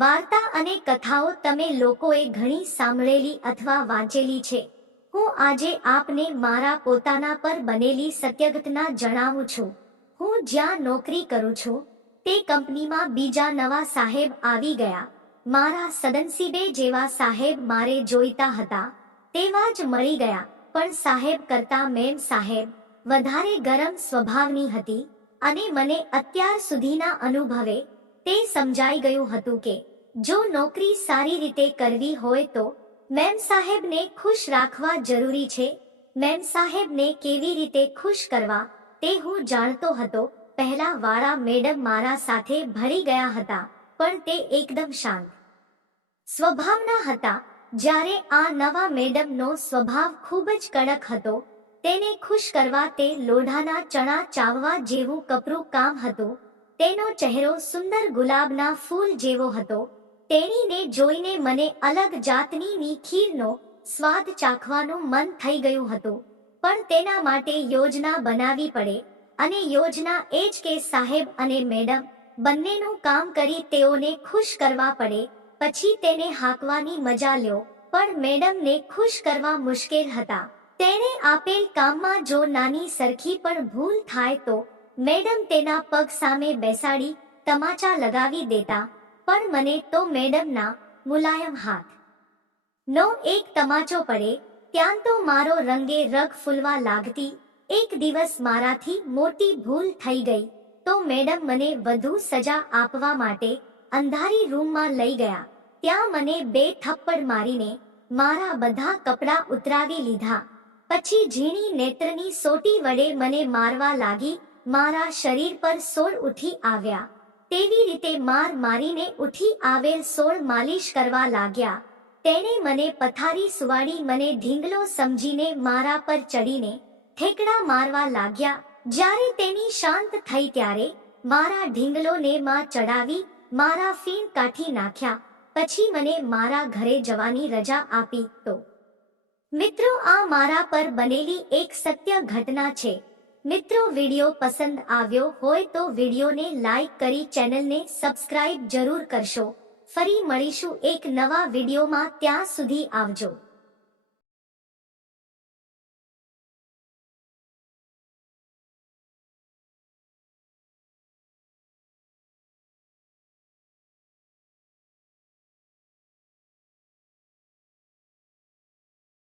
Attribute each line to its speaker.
Speaker 1: વાર્તા અને કથાઓ તમે લોકોએ ઘણી સાંભળેલી અથવા વાંચેલી છે. હું આજે આપને મારા પોતાના પર બનેલી સત્યઘટના જણાવું છું. હું જ્યાં નોકરી કરું છું, તે કંપનીમાં બીજા નવા સાહેબ આવી ગયા. મારા સદનસીબે જેવા સાહેબ મારે જોઈતા હતા. તેવા જ મળી ગયા, પણ સાહેબ કરતા મેમ સાહેબ, વધારે ગરમ સ્વભાવની હતી અને મને અત્યાર સુધીના અનુભવે તે સમજાઈ ગયું હતું કે, જો નોકરી સારી રીતે કરવી હોય તો, મેમ સાહેબને ખુશ રાખવા જરૂરી છે. મેમ સાહેબને કેવી રીતે ખુશ કરવા, તે હું જાણતો હતો. પહેલા વાળા મેડમ મારા સાથે ભળી ગયા હતા, પણ તે એકદમ શાંત સ્વભાવના હતા. જ્યારે આ નવા મેડમનો સ્વભાવ ખૂબ જ કડક હતો, તેને ખુશ કરવા તે લોઢાના ચણા ચાવવા જેવું કપરું કામ હતું. તેનો ચહેરો સુંદર ગુલાબના ફૂલ જેવો હતો. તેણીને જોઈને મને અલગ જાતની ખીરનો સ્વાદ ચાખવાનું મન થઈ ગયું હતું. પણ તેના માટે યોજના બનાવી પડે, અને યોજના એ જ કે સાહેબ અને મેડમ બંનેનું કામ કરી તેઓને ખુશ કરવા પડે, પછી તેને હાંકવાની મજા લ્યો, પણ મેડમને ખુશ કરવા મુશ્કેલ હતા. તેણે આપેલ કામમાં જો નાની સરખી પણ ભૂલ થાય તો મેડમ તેના પગ સામે બેસાડી તમાચા લગાવી દેતા, પણ મને તો મેડમના મુલાયમ હાથ. નો એક તમાચો પડે, ત્યાં તો મારો રંગે રગ ફૂલવા લાગતી, એક દિવસ મારાથી મોટી ભૂલ થઈ ગઈ, તો મેડમ મને વધુ સજા આપવા માટે અંધારી રૂમમાં લઈ ગયા. ત્યાં મને બે થપ્પડ મારીને મારા બધા કપડાં ઉતરાવી લીધા. પછી ઝીણી નેત્રની સોટી વડે મને મારવા લાગી મારા શરીર પર સોળ ઉઠી આવ્યા. તેવી રીતે માર મારીને ઉઠી આવેલ સોળ માલિશ કરવા લાગ્યા. તેણે મને પથારી સુવાડી મને ઢીંગલો સમજીને મારા પર ચડીને ઠેકડા મારવા લાગ્યા. જ્યારે તેની શાંત થઈ ત્યારે મારા ઢીંગલોને માં ચડાવી મારા ફીણ કાઠી નાખ્યા. પછી મને મારા ઘરે જવાની રજા આપી તો. મિત્રો, આ મારા પર બનેલી એક સત્ય ઘટના છે. મિત્રો, વિડિયો પસંદ આવ્યો હોય તો વિડિયોને લાઈક કરી ચેનલને સબસ્ક્રાઇબ જરૂર કરશો. ફરી મળીશું એક નવા વિડિયોમાં. ત્યાં સુધી આવજો.